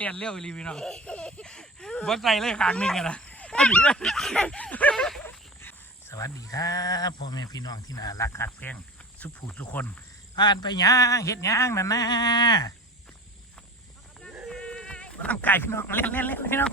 เรียนเร็วอีหลีพี่น้องบ่ใจเลยขางหนึงอะนะอันนี้สวัสดีครับพ่อแม่พี่น้องที่น่ารักคักแพงสุขผู้ทุกคนผ่านไปย่างเฮ็ดย่างนั่นนะร่างกายพี่น้องเล่นเล่นเล่นพี่น้อง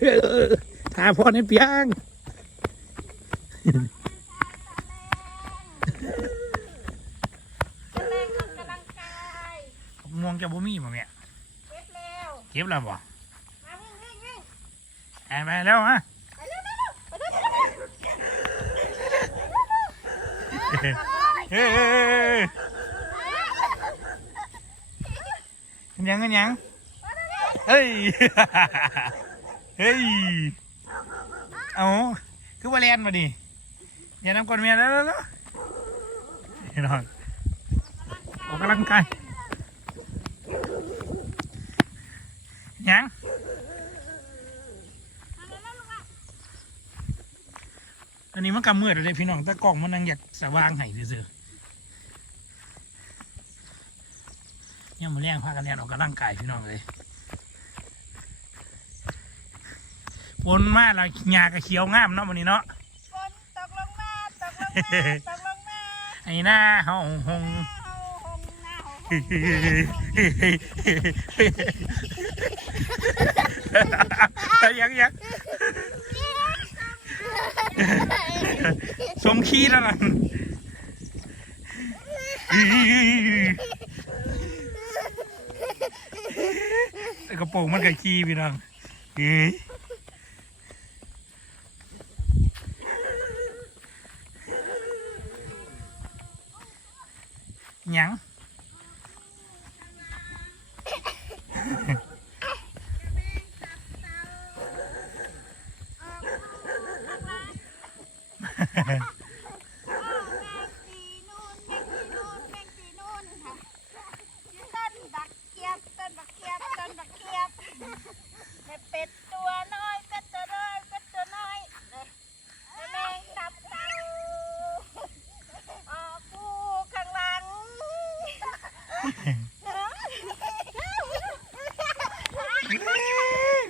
เออทาพ่อในเปียงกำลังออกกำลังกายม่วงจะบ่มีบ่แม่เก็บ เร็วเก็บแล้วบ่มาวิ่งวิ่งวิ่งไปไปแล้วฮะไปเร็วเร็วเร็วไปเร็วเร็วเร็วเฮ้ยเป็นหยังเป็นหยังเฮ้ย เฮ้ย เอาคือว่าเรียนมาดิอย่านำกดเมียแล้วแล้วแล้วพี่น้องออกกำลังกาย ยังอันนี้มันกำมืดเลยพี่น้องแต่กล้องมันนังอยากสว่างให้ซื่อๆเนี่ยมันแรงพากันเรียนออกกำลังกายพี่น้องเลยปนมาแล้วหญ้าก็เขียวงามเนาะวันนี้เนาะฝนตกลงมาตกลงมาตกลงมาไอ้หน้าเฮาหงเฮาหงหน้าหง ยังยังสมคีแล้วนั่นกระโปรงมันกับขี้พี่น้องเอ้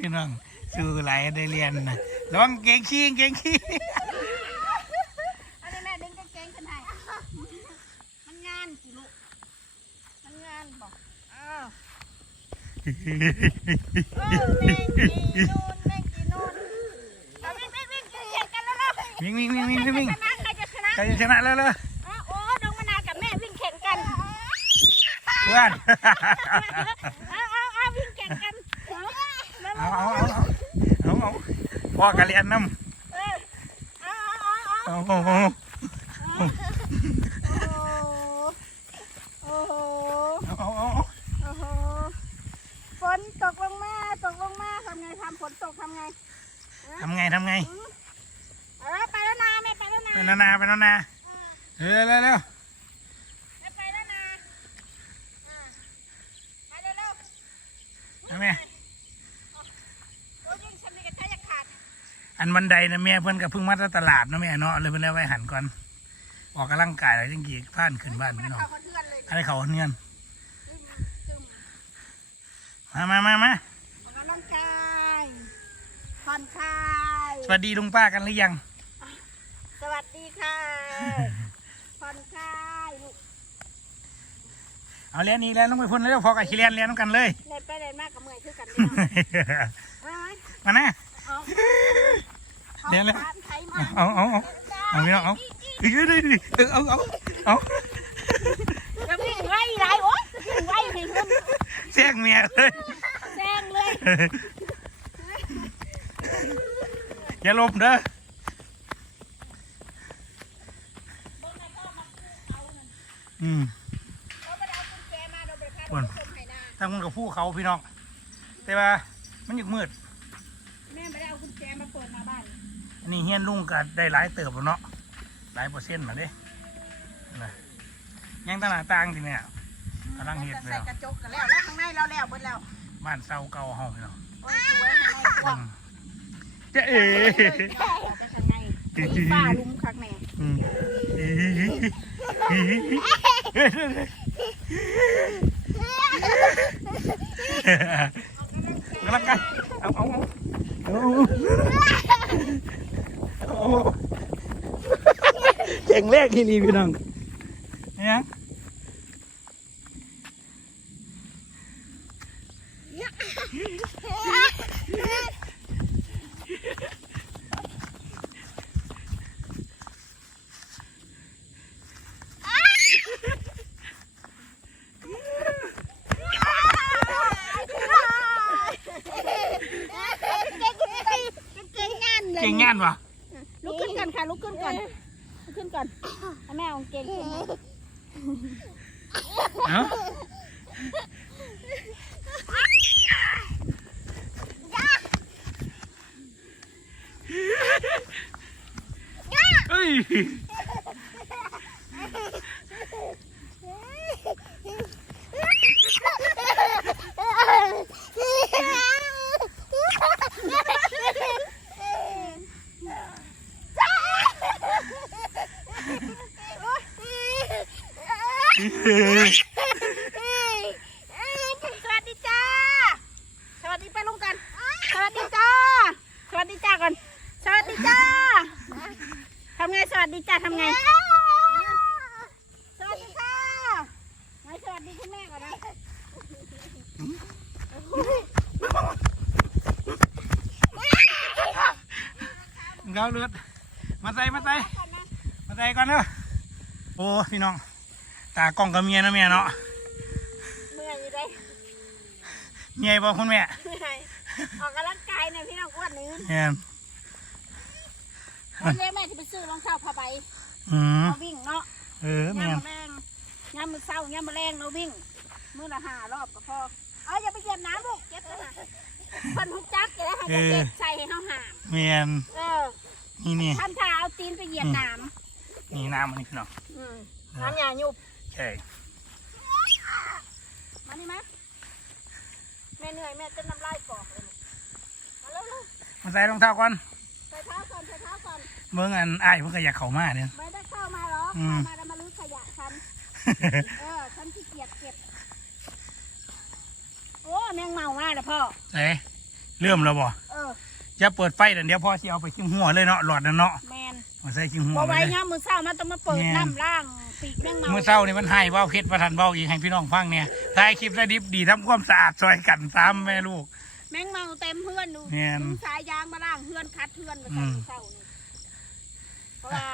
พี่น้องสู้ไรได้เรียนนะระวังเก่งขี้เก่งขี้ อันนี้แม่ดึงกางเกงขึ้นให้มันงานสิลูกมันงานบอกอ้าวเออแม่งจีนู่นแม่งจีนู่นเอา วิ่งวิ่งวิ่งแข่งกันแล้วล่ะวิ่งวิ่งวิ่งวิ่งวิ่งชนะใครจะชนะใครจะชนะแล้วเลยอ้าวโอ้น้องมะนาวกับแม่วิ่งแข่งกันเพื่อนเอาเอาเอาวิ่งแข่งกันเอาเอาเอาเอาเอาเอาพ่อกันเรียนน้เออเอาเอาเอาเอาำเอาเอาเอา โอ้โห เอาเอา โอ้โหฝ นตกลงมาตกลงมาทำไงทำฝนตกทำไงทำไงทำไงเอาละไปแล้วนะแม่ไปแล้วนะเป็นนานาเป็นนานาเร็วเร็วเร็วแม่ไปแล้วนะอ่าไปเร็วเอาแม่ๆโอ้ยยิ่งฉันมีกระทะอยากขาดอันบันไดนะแม่เพิ่นกับเพิ่งมาจากตลาดเนาะแม่เนาะเลยเพิ่นเอาไว้หันก่อนออกกำลังกายแล้วจังกี้ผ่านขึ้นบ้านมันพี่น้องเข้าคนเพื่อนเลยอะไรเขาเงินตึมตึม มามามามาออกกำลังกายผ่อนคลายสวัสดีลุงป้ากันหรือยัง สวัสดีค่ะผ่อนคลายลูกเอาเรียนอีกแล้วต้องไปพ่นแล้วพอกับขี้เรียนเรียนน้ำกันเลย เล่นไปเล่นมากกับเมื่อยคือกันเนี่ยเอาไว้มานะเอาเดี๋ยวเลยอาไทยมาเอาเอาเอาเอาพี่น้องเอาเอ้ยเดี๋ยวเดี๋ยวเอาเอาเอา จะวิ่งไล่ไรโอ๊ย วิ่งไล่ให้หุ่นแจ้งเมียเลยแซงเลยอย่าลมเด้ออืมเขาไม่ได้เอากุญแจมาเราไปพาอ้วนไปส่งให้นาทางมันกับผู้เขาพี่น้อง แต่ว่ามันยังมืด แม่ไม่ได้เอากุญแจมาเปิดมาบ้านอันนี้เฮียนลุงก็ได้หลายเติบแล้วเนาะ หลายเปอร์เซ็นต์มาเด้นะยังตลาดต่างทีเนี่ย กำลังเฮ็ดจะแล้ใส่วกระจกกันแล้วแล้วข้างในเราแล้วหมดแล้วบ้านเศร้าเก่าเฮาพี่น้องโอ้ยสวยข้างในกว้างจะเอ๋แต่ข้างในมีฝ้าลุมข้างในอืมอีกำลังกายเอาเอาเอาเอาเอาเก่งแรกที่รีพี่น้องเนี่ยง เก่งงานเลยเก่งงานวะลุกขึ้นก่อนค่ะลุกขึ้นก่อนลุกขึ้นก่อนแม่เอาเก่งขึ้นเอ้า เอ้ยสวัสดีจ้า สวัสดีไปลุงกัน สวัสดีจ้า สวัสดีจ้าก่อน สวัสดีจ้าทำไงสวัสดีจ้าทำไง สวัสดีค่ะไหนสวัสดีคุณแม่ก่อนนะเงาเลือดมาใส่มาใส่มาใส่ก่อนเนอะโอ้พี่น้อง ตากล้องกับเมียนะเมียเนาะเมื่อยอยู่ได้เมียบอกคุณแม่เมื่อยออกกำลังกายเนี่ยพี่น้องอ้วนนื้นเนี่ย วันนี้แม่จะไปซื้อรองเท้าผ้าใบอืมมาวิ่งเนาะเออเมีย่ายมมาแรงย่ามมือเศร้าย่ามมาแรงเราวิ่ง มื้อละห้ารอบก็พอเอาอย่าไปเหยียบน้ำลูกเจ็บนะคนหุกจักจะได้ให้เด็กๆใส่ให้เขาหามเมียนเออนี่นี่ทำท่าเอาตีนไปเหยียบน้นี่น้ำมันนี่พี่น้องำอืมน้ำยาหยุบใช่มานี่ไหมแม่เหนื่อยแม่จะน้ำลายกอกเลยมาเร็วมาใส่รองเท้าก่อนๆ ใส่เท้าก่อนใส่เท้าก่อน เมื่ออันอ้ายเพิ่งก็อยากเข้ามาเนี่ย ไม่ได้เข้ามาหรอกอืม เข้ามาแล้วมาลื้อขยะฉัน เออฉันขี้เกียจเก็บ โอ้แมงเมามาแล้วพ่อ เอ้เริ่มแล้วบ่เออจะเปิดไฟเดี๋ยวเดี๋ยวพ่อสิเอาไปขี้หัวเลยเนาะหลอดนั่นเนาะแมนมาใส่ขี้หัวบ่ไปไว้เลย เนี่ยามมือเศร้ามาต้องมาเปิดแม่น น้ำล่างปีกแมงเมา เมื่อเช้านี่มันให้เบ้าเพชรประทันเบ้าอีกให้พี่น้องฟังเนี่ยถ่ายคลิประดิบดีทำความสะอาดซอยกันตามแม่ลูก แมงเมาเต็มเพื่อนดูแม่น ดูสายยางมาล่างเพื่อนคัดเพื่อนไปอืใส่มเศร้านี่เพราะว่า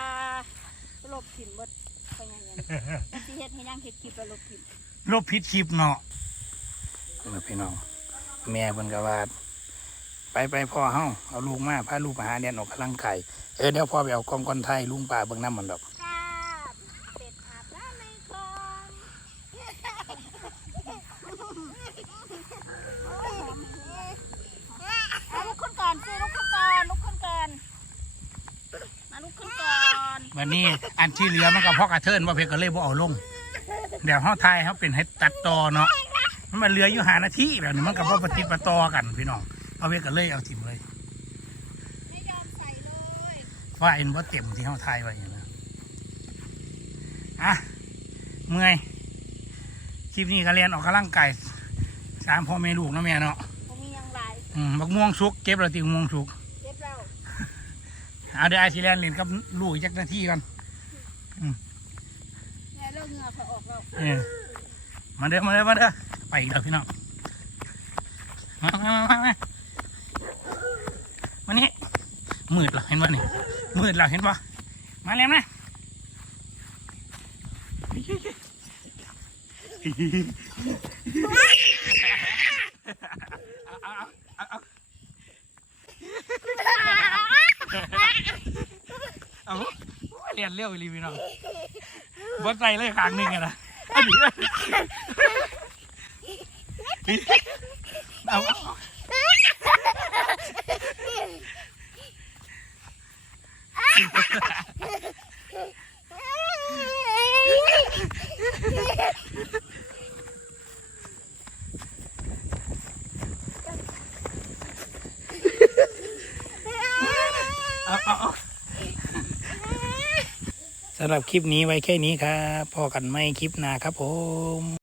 ลบถิ่มเบิดไปไงเงี้ยสิเฮ็ดให้ยังเฮ็ดคลิปแล้วลบถิ่มลบพิษคลิปเนาะพี่น้อง แม่เพิ่นก็ว่า ไปไปพ่อเฮาเอาลูกมาพาลูกมาหาเรียนออกกำลังกายเออเดี๋ยวพ่อไปเอากล้องก้อนไทยลุงป่าเบิ่งน้ำมันดอก กาบเป็ดอาบน้ำในคลองเอาลุกขึ้นก่อนสิลุกขึ้นก่อนลุกขึ้นก่อนมาลุกขึ้นก่อน วันนี้อันที่เหลือมันก็พ่อกระเทินว่าเพชรก็เลยบ่เอาลง เดี๋ยวเฮาทายเฮาเป็นให้ตัดต่อเนาะมันมาเหลืออยู่หานาทีแบบนี้มันก็บ่ปฏิดประต่อกันพี่น้องเอาเพชรก็เลยเอาถิ่มเลยไม่ยอมใส่เลยว่าเอ็นบ่เต็มที่เฮาทายไว้อย่างนั้นอะเมื่อยคลิปนี้ก็เรียนออกกำลังกายสามพ่อแม่ลูกเนาะแม่เนาะผมมียังไรอืมบักม่วงสุกเก็บแล้วติบักม่วงสุกเจ็บเรา เอาเดี๋ยวไอซีแลนเล่นกับลูกอีกจักนาทีกันเนี่ยเลิกเหงื่อเขาออกแล้วเออมาเด้อมาเด้อมาเด้อไปอีกแล้วพี่น้องมามามามามามานี่มืดแล้วเห็นป่ะนี่มืดแล้วเห็นป่ะมาแล้วนะเอาเอาเอาเอาเอา เรียนเร็วอีหลีพี่น้องบดใจเลยขางหนึ่งอะนะอันนี้เอาเอาเอาเอาเอา สำหรับคลิปนี้ไว้แค่นี้ครับพอกันไม่คลิปหน้าครับผม